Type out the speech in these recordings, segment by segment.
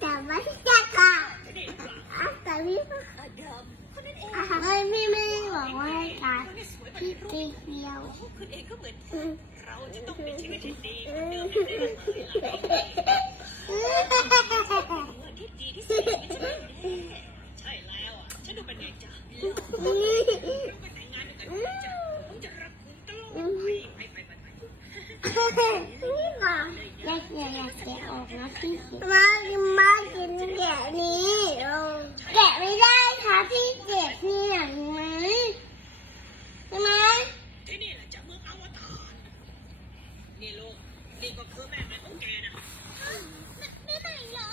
แต่ไม่ใช่ค่ะแต่พี่เฮ้ยพี่ไม่ได้บอกว่าตาพี่เกียวคุณเองก็เหมือนเราจะต้องมีชีวิตที่ดีเดิมที่ดีที่สุดใช่แล้วอะฉันดูเป็นไงจ๊ะจะรักคุณตลอดไปไปไปไป นี่ก่อนอยากอยากอยากแกะออกนะพี่มามากินแกะนี้แกะไม่ได้ค่ะพี่เจ็บนี่เห็นไหมใช่ไหมที่นี่แหละจะเมืองอวตารนี่ลูกนี่ก็คือแม่ใหม่ของแกนะแม่ใหม่เหรอ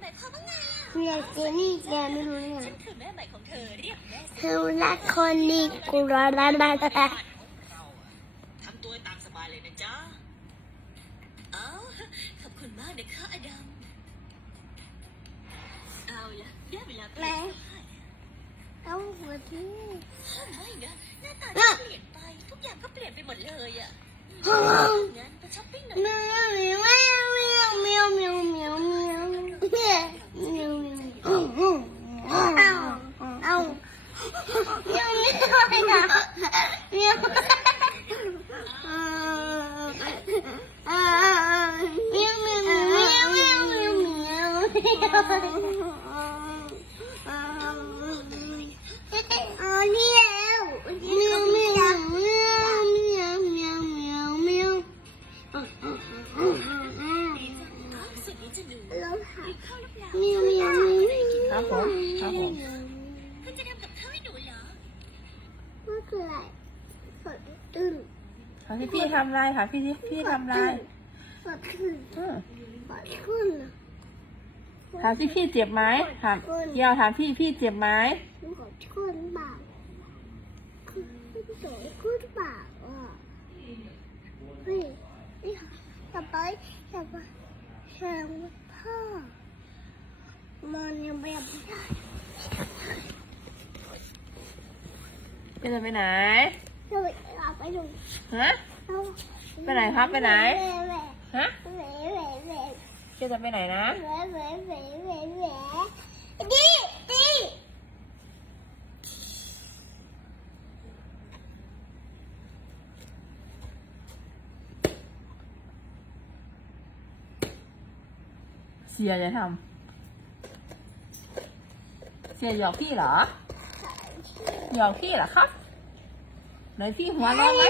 หมายความว่าไงอะอยากเจอนี่แกไม่รู้เรื่องฉันคือแม่ใหม่ของเธอเรียกแม่เธอรักคนนี้กูรอรักรักรัก บ้านของเราอะทำตัวตามสบายเลยนะจ๊ะ เอ้าขอบคุณมาก นะคะอดัม เอาละได้เวลาเปลี่ยนเสื้อผ้าแล้วเอาหัวที่โอ้ไม่นะหน้าตาฉันเปลี่ยนไป ทุกอย่างก็เปลี่ยนไปหมดเลยอะงั้นไปช้อปปิ้งหน่อยแมวแมวแมวแมวแมวแมวแมวแมวแมวเอาเอาเอาแมวแมวไปนะแมวแมวแมวแมวแมวแมวแม วอ๋อนี่แล้วแมวแมวแมวแมวแมวแมวแมวสุดนี้จะดูเราหาเข้าหรือเปล่าเมียวเมียวเมียวครับผมครับผมคุณจะทำกับข้าวให้หนูเหรอมันคืออะไรสดตื่นค่ะพี่พี่ทำอะไรค่ะพี่พี่พี่ทำไรสดขึ้นอืมสดขึ้นามพี่พี่เจ็บไหมถามเกี่ยวถามพี่พี่เจ็บไหมสดขึ้นเปล่าคือสดขึ้นเปล่าอะเฮ้ยนี่ต่อไปต่อไปแสดงว่าพ่อมันยังไม่ได้พี่จะไปไหนเราไปเอาไปดูฮะเอาไปไหนครับไปไหนแหวะแหวะฮะ แหวะแหวะแหวะพี่จะไปไหนนะแหวะแหวะแหวะแหวะแหวะดีดีเสียจะทำเสียหยอกพี่เหรอ หยอกพี่เหรอครับไหนพี่หัวเราะไหม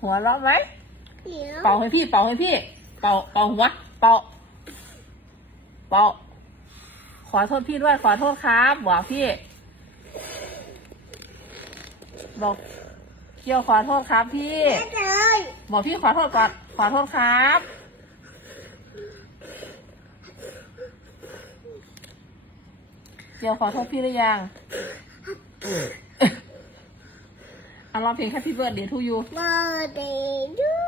หัวเราะไหมเดี๋ยวเป่าให้พี่ เป่าให้พี่ เป่า เป่าหัว เป่าเป่าขอโทษพี่ด้วยขอโทษครับบอกพี่ บอกเกี่ยวขอโทษครับพี่ บอกพี่ขอโทษก่อนขอโทษครับ เกี่ยวขอโทษพี่หรือยังอะร้องเพลง Happy Birthday to you มาเดดูดูมา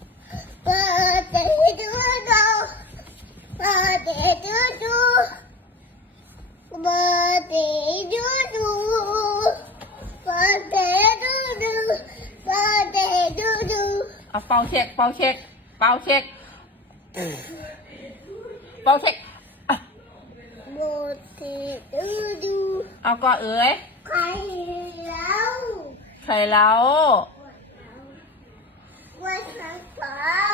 เอาเป่าเช็คเป่าเช็คเป่าเช็คเป่าเช็คโบติดูดูเอาก็เอ๋ยไข่เล้าไข่เล้าวันสังสาร